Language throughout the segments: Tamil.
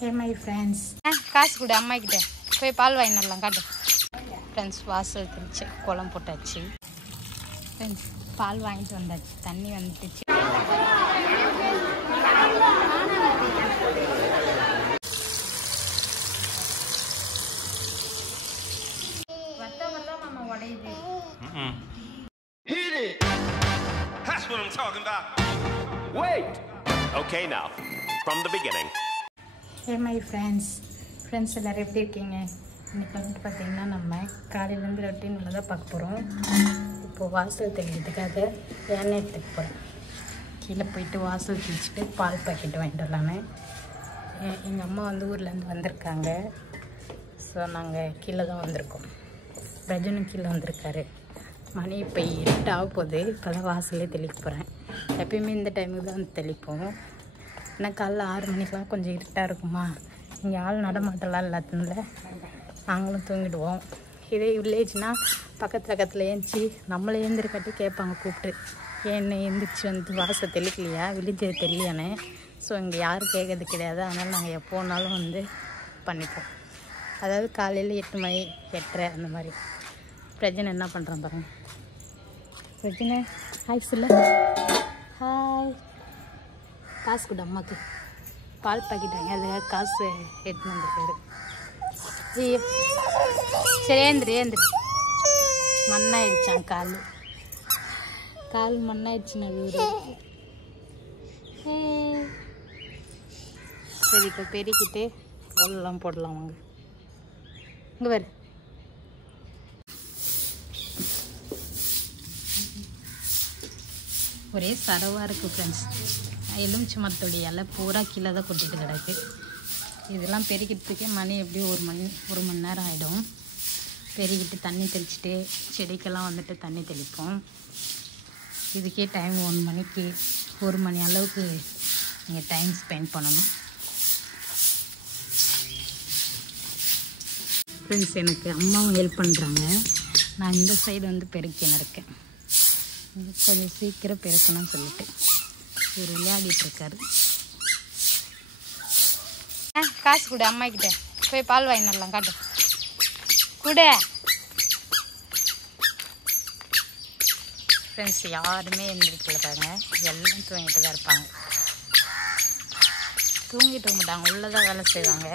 Hey my friends. காசு கொடு அம்மா கிட்ட போய் பால் வாங்கி வரலாம் காட்டு. ஃப்ரெண்ட்ஸ் வாசல் தெளிச்சு கோலம் போட்டாச்சு. ஃப்ரெண்ட்ஸ் பால் வாங்கிட்டு வந்தாச்சு. தண்ணி வந்துடுச்சு. வத்தவரம் மாமா உடையுது. Hit it. That's what I'm talking about. Wait. Okay now. From the beginning. Hey my friends. Friends எல்லோரும் எப்படி இருக்கீங்க? இன்றைக்கி வந்துட்டு பார்த்திங்கன்னா நம்ம காலையிலேருந்து ரொட்டீன் தான் பார்க்க போகிறோம். இப்போது வாசல் தெளிக்கிறதுக்காக எண்ணெய் எடுத்துக்க போகிறேன். கீழே போயிட்டு வாசல் தெளிச்சுட்டு பால் பாக்கெட்டு வாங்கிட்டு வரலான்னு. எங்கள் அம்மா வந்து ஊர்லேருந்து வந்திருக்காங்க. ஸோ நாங்கள் கீழே தான் வந்திருக்கோம். பிரஜனும் கீழே வந்திருக்காரு. மணி இப்போ 8 ஆக போகுது. இப்போ தான் வாசலே தெளிக்க போகிறேன். எப்பயுமே இந்த டைமுக்கு தான் வந்து தெளிப்போம். ஏன்னா காலைல 6 மணிக்கெலாம் கொஞ்சம் இருட்டாக இருக்குமா, இங்கே ஆள் நடமாட்டலாம் இல்லாததுனால நாங்களும் தூங்கிடுவோம். இதே வில்லேஜ்னால் பக்கத்தில் ஏந்திச்சு நம்மளை ஏந்திருக்காட்டி கேட்பாங்க கூப்பிட்டு, ஏன்னு எழுந்திரிச்சு வந்து வாசல் தெளிக்கலையா, வில்லேஜ் தெரியலையானே. ஸோ இங்கே யாரும் கேட்கறது கிடையாது. அதனால் நாங்கள் எப்போனாலும் வந்து பண்ணிப்போம். அதாவது காலையில் 8 மணி 8:30 அந்த மாதிரி. பிரஜனை என்ன பண்ணுறான் பாருங்கள். பிரஜனை ஹாய் சொல்லு. ஹாய். காசு கொடு அம்மாவுக்கு. பால் பாக்கெட் வாங்கி அதுக்காக காசு எடுத்துன்னு வந்துருக்காரு. ஐயோ சரி ஏந்திரு. மண்ணாயிடுச்சான் கால் மண்ணாயிடுச்சு நடுவுற. சரி இப்போ பெருக்கிட்டு ஓலெல்லாம் போடலாம் வாங்க. இங்கே வேறு ஒரே சரவாக இருக்குது ஃப்ரெண்ட்ஸ். எலுமிச்சை மரத்தோடைய இலை பூரா கீழே தான் கொட்டிட்டு கிடக்கு. இதெல்லாம் பெருக்கிறதுக்கே மணி எப்படியும் 1 மணி நேரம் ஆகிடும். பெருக்கிட்டு தண்ணி தெளிச்சுட்டு செடிக்கெல்லாம் வந்துட்டு தண்ணி தெளிப்போம். இதுக்கே டைம் 1 மணி அளவுக்கு நீங்கள் டைம் ஸ்பெண்ட் பண்ணணும். ஃப்ரெண்ட்ஸ் எனக்கு அம்மாவும் ஹெல்ப் பண்ணுறாங்க. நான் இந்த சைடு வந்து பெருக்கின்னு இருக்கேன். கொஞ்சம் சீக்கிரம் பெருக்கணும்னு சொல்லிட்டு இவர் விளையாடிட்டுருக்காரு. காசு கொடு அம்மா கிட்ட போய் பால் வாங்கி வரலாம் காட்டு. கூட ஃப்ரெண்ட்ஸ் யாருமே எழுந்திருக்கல பாருங்க. எல்லாம் தூங்கிட்டு தான் இருப்பாங்க. தூங்கிட்டு மாட்டாங்க, உள்ளதான் வேலை செய்வாங்க.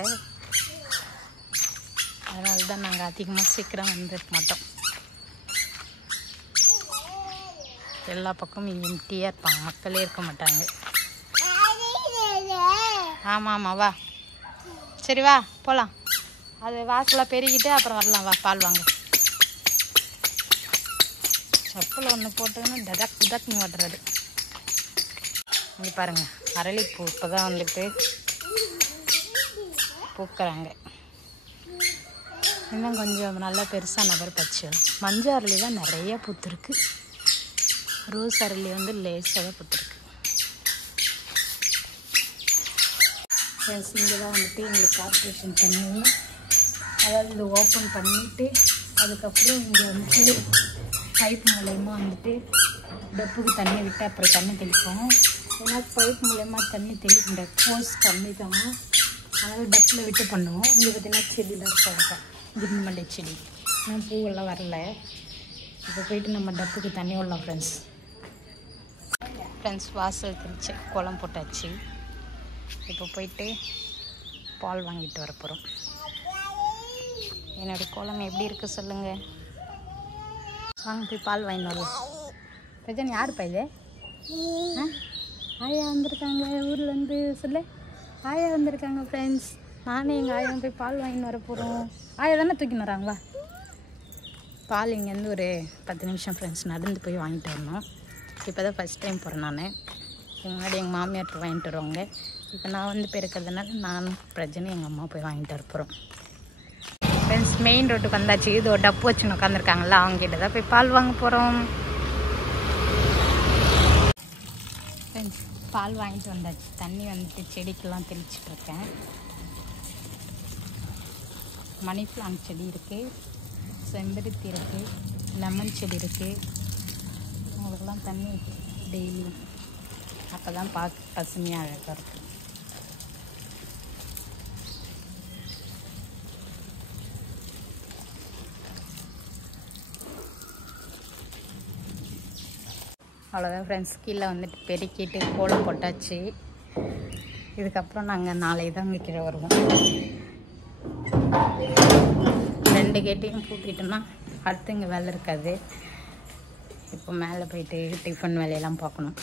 அதனால தான் நாங்கள் அதிகமாக சீக்கிரம் வந்துருக்க மாட்டோம். எல்லா பக்கமும் எம்டியாக இருப்பாங்க, மக்களே இருக்க மாட்டாங்க. ஆமாம் வா. சரி வா போகலாம். அது வாசலாக பெருகிட்டு அப்புறம் வரலாம். வா பால் வாங்க. செப்பல் ஒன்று போட்டுன்னு டதக்னு ஓட்டுறது. இங்கே பாருங்கள் அரளிப்பூ இப்போ தான் வந்துட்டு பூக்கிறாங்க. இன்னும் கொஞ்சம் நல்லா பெருசாக நபர் பச்சு. மஞ்சள் அரளி தான் நிறைய பூத்துருக்கு. ரோஸ் அரளி வந்து லேசாக தான் பூத்துருக்கு. இங்கே தான் வந்துட்டு எங்களுக்கு கார்பரேஷன் தண்ணி, அதாவது இது ஓப்பன் பண்ணிவிட்டு அதுக்கப்புறம் இங்கே வந்துட்டு பைப் மூலயமா வந்துட்டு டப்புக்கு தண்ணி விட்டு அப்புறம் தண்ணி தெளிப்போம். ஏன்னா பைப் மூலயமா தண்ணி தெளிக்கின்ற கோர்ஸ் கம்மி தான், அதனால் டப்பில் விட்டு பண்ணுவோம். இங்கே பார்த்திங்கன்னா செடியில் இருக்காங்க, கிரிமல்லை செடி. ஆனால் பூவெல்லாம் வரல. இப்போ போயிட்டு நம்ம டப்புக்கு தண்ணி விடலாம் ஃப்ரெண்ட்ஸ். வாசல் தெளிச்சு கோலம் போட்டாச்சு. இப்போ போயிட்டு பால் வாங்கிட்டு வர போகிறோம். என்னோடய கோலம் எப்படி இருக்குது சொல்லுங்கள். வாங்க போய் பால் வாங்கிட்டு வரலாம். பிரஜன் யாருப்பா இது? ஆயா வந்திருக்காங்க ஊர்லேருந்து. சொல்லு ஆயா வந்திருக்காங்க ஃப்ரெண்ட்ஸ். நானே எங்கள் ஆயா போய் பால் வாங்கிட்டு வர போகிறோம். ஆயா தானே தூக்கின்னு வராங்களா? பால் இங்கேருந்து ஒரு 10 நிமிஷம் ஃப்ரெண்ட்ஸ் நடந்து போய் வாங்கிட்டு வரணும். இப்போ தான் ஃபஸ்ட் டைம் போகிறேன் நான். முன்னாடி எங்கள் மாமியார்ட்ட வாங்கிட்டு வருவாங்க. இப்போ நான் வந்து பெருக்கிறதுனால நானும் பிரஜனை எங்கள் அம்மா போய் வாங்கிட்டு வர போகிறோம். ஃப்ரெண்ட்ஸ் மெயின் ரோட்டுக்கு வந்தாச்சு. இது ஒரு டப்பு வச்சுன்னு உட்காந்துருக்காங்களா, அவங்ககிட்ட தான் போய் பால் வாங்க போகிறோம். ஃப்ரெண்ட்ஸ் பால் வாங்கிட்டு வந்தாச்சு. தண்ணி வந்துட்டு செடிக்கெல்லாம் தெளிச்சிட்ருக்கேன். மணி பிளான்ட் செடி இருக்குது, செம்பருத்தி இருக்குது, லெமன் செடி இருக்குது. உங்களுக்கெல்லாம் தண்ணி டெய்லியும் அப்போ தான் பார்க்க பசுமையாக அழகாக இருக்கும். அவ்வளோதான் ஃப்ரெண்ட்ஸ். கீழே வந்துட்டு பெருக்கிட்டு கோலம் போட்டாச்சு. இதுக்கப்புறம் நாங்கள் நாளைக்கு தான் இங்கே கீழே வருவோம். 2 கேட்டையும் பூட்டிட்டோம்னா அடுத்து இங்கே வேலை இருக்காது. இப்போ மேலே போயிட்டு டிஃபன் வேலையெல்லாம் பார்க்கணும்.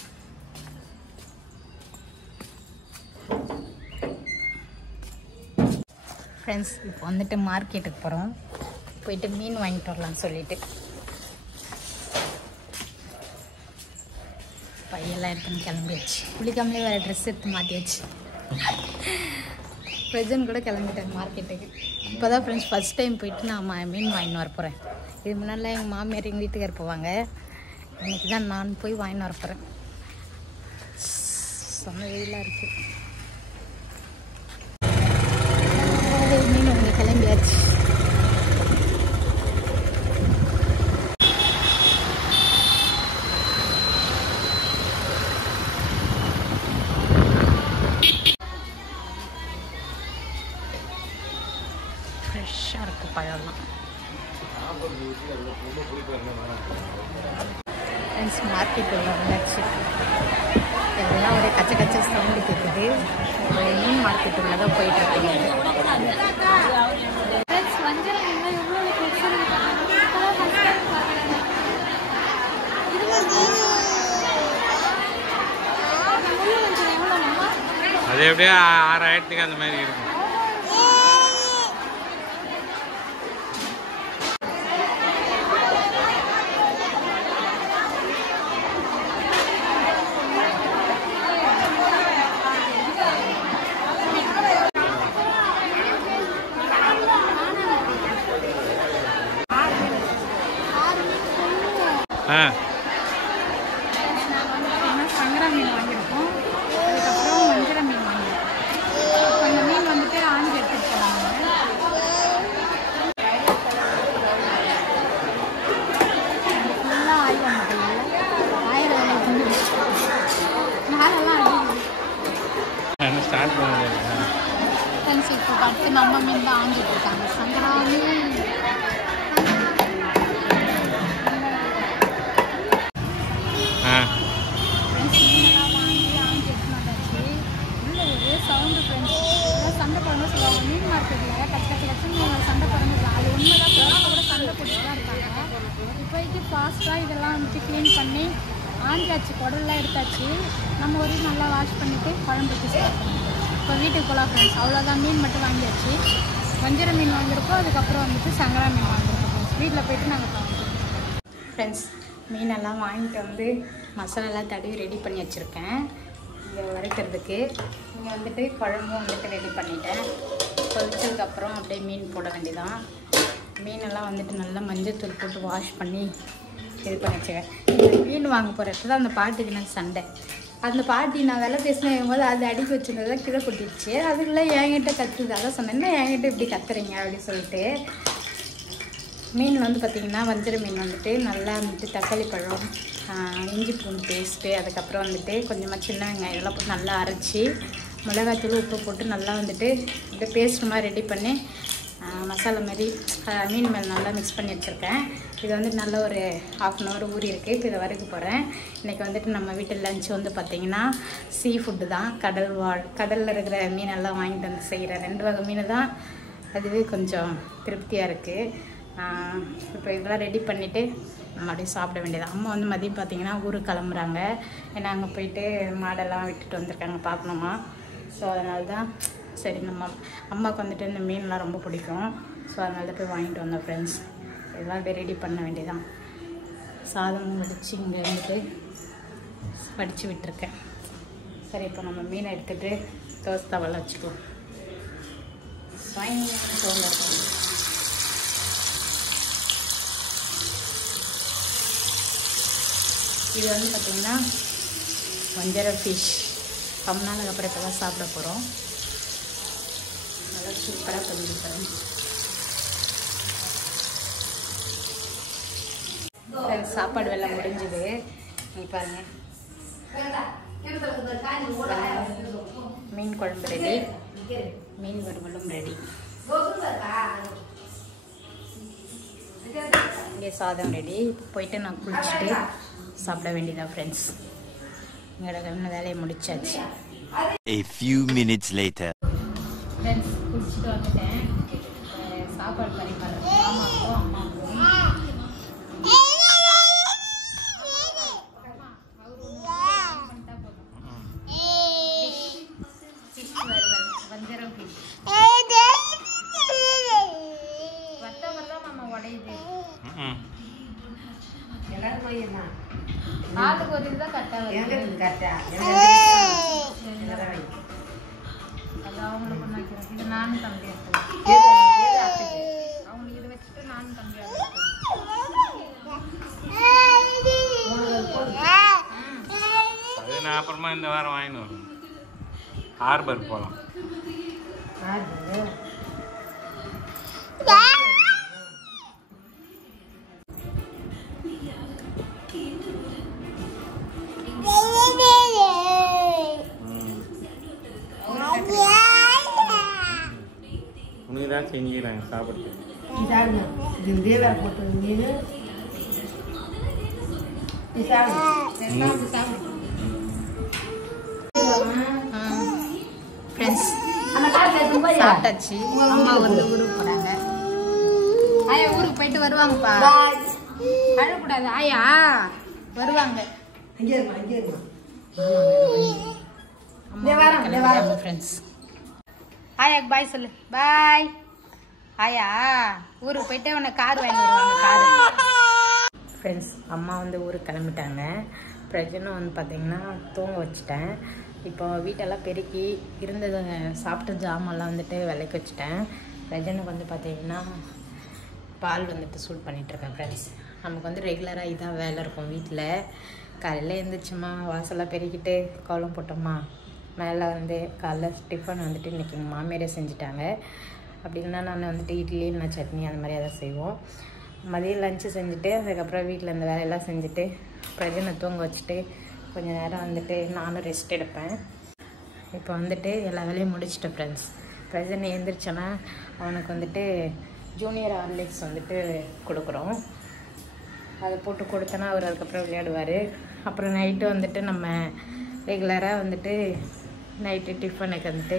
ஃப்ரெண்ட்ஸ் இப்போ வந்துட்டு மார்க்கெட்டுக்கு போகிறோம். போயிட்டு மீன் வாங்கிட்டு வரலான்னு சொல்லிட்டு பையெல்லாம் எடுத்துன்னு கிளம்பியாச்சு. குளிக்காமலே வேறு ட்ரெஸ் எடுத்து மாட்டியாச்சு. ப்ரெசன்ட் கூட கிளம்பிட்டேன் மார்க்கெட்டுக்கு. இப்போ தான் ஃப்ரெண்ட்ஸ் ஃபஸ்ட் டைம் போயிட்டு நான் மீன் வாங்கின்னு வர போகிறேன். இது முன்னாடிலாம் எங்கள் மாமியார் எங்கள் வீட்டுக்கார் போவாங்க. இன்றைக்கி தான் நான் போய் வாங்கின்னு வர போகிறேன். செம்ம வெயிலாக இருக்குது. மீன் உங்கள் கிளம்பியாச்சு. ஃப்ரெஷ்ஷாக இருக்குது பழம்லாம். ஃப்ரெண்ட்ஸ் மார்க்கெட் உள்ள வந்தாச்சு. எல்லாம் ஒரே கச்ச கச்ச சவுண்டு கேட்குது. மீன் மார்க்கெட் உள்ள தான் போயிட்டுருக்கீங்க. அது எப்படியோ 6000 அந்த மாதிரி இருக்கும். சங்கரா மீன் வாங்கியிருக்கோம். அதுக்கப்புறம் வஞ்சர மீன் வாங்கியிருக்கோம். அந்த மீன் வந்துட்டு ஆஞ்சி எடுத்துகிட்டு போவாங்க. ஃபுல்லாக ஆயிரம் மட்டும் ஆயிரம் மேலெல்லாம் அடிக்குது. ஸ்டார்ட் பண்ண ஃப்ரெண்ட்ஸ் இப்போ பார்த்து நம்ம மீன் தான் ஆஞ்சிட்டு இருக்காங்க. சங்கரா மீன் மீனெல்லாம் வாங்கி ஆஞ்சி எடுத்துன்னு வந்தாச்சு. இல்லை ஒரே சவுண்டு ஃப்ரெண்ட்ஸ். ஏதாவது சண்டை போடணும்னு சொல்லுவாங்க. மீன் மார்க்கெட்டில் கச்ச கச்சன்னு சண்டை போடணும். அது உண்மைதான். கூட சண்டை போட்டுட்டு தான் இருக்காங்க. இப்போதைக்கு ஃபாஸ்ட்டாக இதெல்லாம் வந்துட்டு க்ளீன் பண்ணி ஆஞ்சாச்சு. குடல்லாம் எடுத்தாச்சு. நம்ம ஒரு நல்லா வாஷ் பண்ணிவிட்டு குழம்பு வச்சு சாப்பிடணும். இப்போ வீட்டுக்கு போகலாம் ஃப்ரெண்ட்ஸ். அவ்வளோதான். மீன் மட்டும் வாங்கியாச்சு. வஞ்சர மீன் வாங்கியிருக்கோம். அதுக்கப்புறம் வந்துட்டு சங்கரா மீன் வாங்கியிருக்கோம் ஃப்ரெண்ட்ஸ். வீட்டில் போய்ட்டு நாங்கள் வாங்கிக்கிறோம் ஃப்ரெண்ட்ஸ். மீனெல்லாம் வாங்கிட்டு வந்து மசாலாலாம் தடவி ரெடி பண்ணி வச்சுருக்கேன் இங்கே வறுக்கிறதுக்கு. இங்கே வந்துட்டு குழம்பும் வந்துட்டு ரெடி பண்ணிட்டேன். கொதிச்சதுக்கப்புறம் அப்படியே மீன் போட வேண்டியதான். மீனெல்லாம் வந்துட்டு நல்லா மஞ்சள் போட்டு வாஷ் பண்ணி இது பண்ணி வச்சுக்கேன். இந்த மீன் வாங்க போகிற இடத்துல அந்த பாட்டிக்கு எனக்கு சண்டை. அந்த பாட்டி நான் விலை பேசினேன் போது அது அடிக்க வச்சுருந்ததான் கீழே கொட்டிடுச்சு. அதுக்குள்ளே என்கிட்ட கத்துது. அதான் சொன்னேன்னா என்கிட்ட இப்படி கத்துறீங்க அப்படின்னு சொல்லிட்டு. மீன் வந்து பார்த்திங்கன்னா வஞ்சர மீன் வந்துட்டு நல்லா வந்துட்டு தக்காளி பழம், இஞ்சி பூண்டு பேஸ்ட்டு, அதுக்கப்புறம் வந்துட்டு கொஞ்சமாக சின்ன வெங்காயம் இதெல்லாம் போட்டு நல்லா அரைச்சி மிளகாத்தூள் உப்பு போட்டு நல்லா வந்துட்டு இந்த பேஸ்ட் மாதிரி ரெடி பண்ணி மசாலா மாதிரி மீன் மேலே நல்லா மிக்ஸ் பண்ணி வச்சுருக்கேன். இது வந்துட்டு நல்ல ஒரு 1/2 hour ஊறி இருக்குது. இப்போ இதை வறுக்க போகிறேன். இன்றைக்கி வந்துட்டு நம்ம வீட்டில் லஞ்ச் வந்து பார்த்திங்கன்னா சீ ஃபுட்டு தான். கடலில் இருக்கிற மீனெல்லாம் வாங்கிட்டு வந்து செய்கிற 2 வகை மீன் தான். அதுவே கொஞ்சம் திருப்தியாக இருக்குது. இப்போ இதெல்லாம் ரெடி பண்ணிவிட்டு நம்ம அப்படியே சாப்பிட வேண்டியது. அம்மா வந்து மதியம் பார்த்திங்கன்னா ஊருக்கு கிளம்புறாங்க. ஏன்னா அங்கே போயிட்டு மாடெல்லாம் விட்டுட்டு வந்திருக்காங்க பார்க்கணுமா. ஸோ அதனால தான் சரி நம்ம அம்மாவுக்கு வந்துட்டு இந்த மீன்லாம் ரொம்ப பிடிக்கும். ஸோ அதனால தான் போய் வாங்கிட்டு வந்தோம் ஃப்ரெண்ட்ஸ். இதெல்லாம் அப்படியே ரெடி பண்ண வேண்டியதான். சாதமும் வடித்து இங்கே வந்துட்டு வடித்து விட்டுருக்கேன். சரி இப்போ நம்ம மீனை எடுத்துகிட்டு தோசை தவால வச்சுக்குவோம். சோறு இது வந்து பார்த்திங்கன்னா வஞ்சர ஃபிஷ். ரொம்ப நாளுக்கு அப்புறம் இப்போ தான் சாப்பிட போகிறோம். நல்லா சூப்பராக பண்ணியிருக்கிறோம். சாப்பாடு வேலை முடிஞ்சுது. நீ பாருங்கள், மீன் குழம்பு ரெடி, மீன் வறுவலும் ரெடி. இங்கே சாதம் ரெடி. போயிட்டு நான் குளிச்சுட்டு சாப்பிட வேண்டியதான் ஃப்ரெண்ட்ஸ். எங்களோட வேலையை முடிச்சாச்சு. A few minutes later. Friends குளிச்சுட்டு வந்துட்டேன். சாப்பாடு பரிமாறுறேன் மாமாவுக்கும் அம்மாவுக்கும். வஞ்சரம் ஃபிஷ் வத்தவர் தான் மாமா உடையுது. ஆளுக்கு ஒரு இதுதான் கரெக்டாக வருது. அது அவங்களுக்கு ஒன்று வைக்கிறேன். இது நானும் தம்பி எடுத்துக்கிறேன். அவங்களுக்கு இதை வச்சுட்டு நானும் தம்பி எடுத்துக்கிறேன். அது நான் அப்புறமா இந்த வாரம் வாங்கின்னு வருவேன். ஹார்பர் போகலாம். உனக்கு தான் செஞ்சுக்கிறாங்க சாப்பிட்டு. ஃப்ரெண்ட்ஸ் சாப்பிட்டாச்சு. அம்மா வந்து ஊருக்கு போகிறாங்க. ஆயா ஊருக்கு போயிட்டு வருவாங்கப்பா. அழக்கூடாது ஆயா வருவாங்க. ஃப்ரெண்ட்ஸ் ஆயாக்கு பாய் சொல்லு. பாய் ஆயா. ஊருக்கு போயிட்டு உன்னை கார் வாங்கி வருவாங்க. காரு ஃப்ரெண்ட்ஸ் அம்மா வந்து ஊருக்கு கிளம்பிட்டாங்க. பிரஜனை வந்து பார்த்திங்கன்னா தூங்க வச்சுட்டேன். இப்போ வீட்டெல்லாம் பெருக்கி இருந்தது சாப்பிட்ட ஜாமெல்லாம் வந்துட்டு விலைக்கு வச்சுட்டேன். பிரஜனுக்கு வந்து பார்த்திங்கன்னா பால் வந்துட்டு சூட் பண்ணிகிட்ருக்கேன். ஃப்ரெண்ட்ஸ் நமக்கு வந்து ரெகுலராக இதான் வேலை இருக்கும் வீட்டில். காலையில் எழுந்திரிச்சோமா வாசலாம் பெருக்கிட்டு கோலம் போட்டோமா மேலே வந்து காலைல டிஃபன் வந்துட்டு இன்றைக்கி எங்கள் மாமியாரே செஞ்சுட்டாங்க. அப்படி இல்லைன்னா நான் வந்துட்டு இட்லி இல்லைனா சட்னி அந்த மாதிரி எதாவது செய்வோம். மதியம் லஞ்சு செஞ்சுட்டு அதுக்கப்புறம் வீட்டில் இந்த வேலையெல்லாம் செஞ்சுட்டு பிரஜனை தூங்க வச்சுட்டு கொஞ்சம் நேரம் வந்துட்டு நானும் ரெஸ்ட் எடுப்பேன். இப்போ வந்துட்டு எல்லா வேலையும் முடிச்சிட்டேன் ஃப்ரெண்ட்ஸ். பிரஜனை எழுந்திரிச்சோன்னா அவனுக்கு வந்துட்டு ஜூனியர் ஹார்லிக்ஸ் வந்துட்டு கொடுக்குறோம். அதை போட்டு கொடுத்தனா அவர் அதுக்கப்புறம் விளையாடுவார். அப்புறம் நைட்டு வந்துட்டு நம்ம ரெகுலராக வந்துட்டு நைட்டு டிஃபனுக்கு வந்துட்டு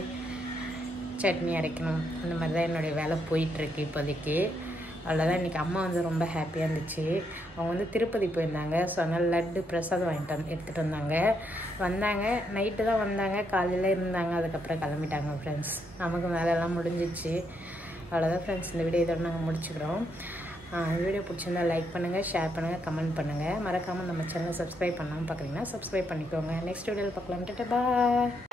சட்னி அரைக்கணும். அந்த மாதிரி தான் என்னுடைய வேலை போயிட்டுருக்கு இப்போதைக்கு. அவ்வளோதான். இன்றைக்கி அம்மா வந்து ரொம்ப ஹாப்பியாக இருந்துச்சு. அவங்க வந்து திருப்பதி போயிருந்தாங்க. ஸோ அதனால் லட்டு பிரசாதம் எடுத்துகிட்டு வந்தாங்க. நைட்டு தான் வந்தாங்க. காலையில் இருந்தாங்க. அதுக்கப்புறம் கிளம்பிட்டாங்க ஃப்ரெண்ட்ஸ். நமக்கு வேலையெல்லாம் முடிஞ்சிச்சு. அவ்வளோதான் ஃப்ரெண்ட்ஸ். இந்த வீடியோ இதோட நாங்கள் முடிச்சுக்கிறோம். வீடியோ பிடிச்சிருந்தா லைக் பண்ணுங்கள், ஷேர் பண்ணுங்கள், கமெண்ட் பண்ணுங்கள். மறக்காமல் நம்ம சேனலை சப்ஸ்கிரைப் பண்ணாமல் பார்க்குறீங்கன்னா சப்ஸ்கிரைப் பண்ணிக்கோங்க. நெக்ஸ்ட் வீடியோவில் பார்க்கலாம். பாய்.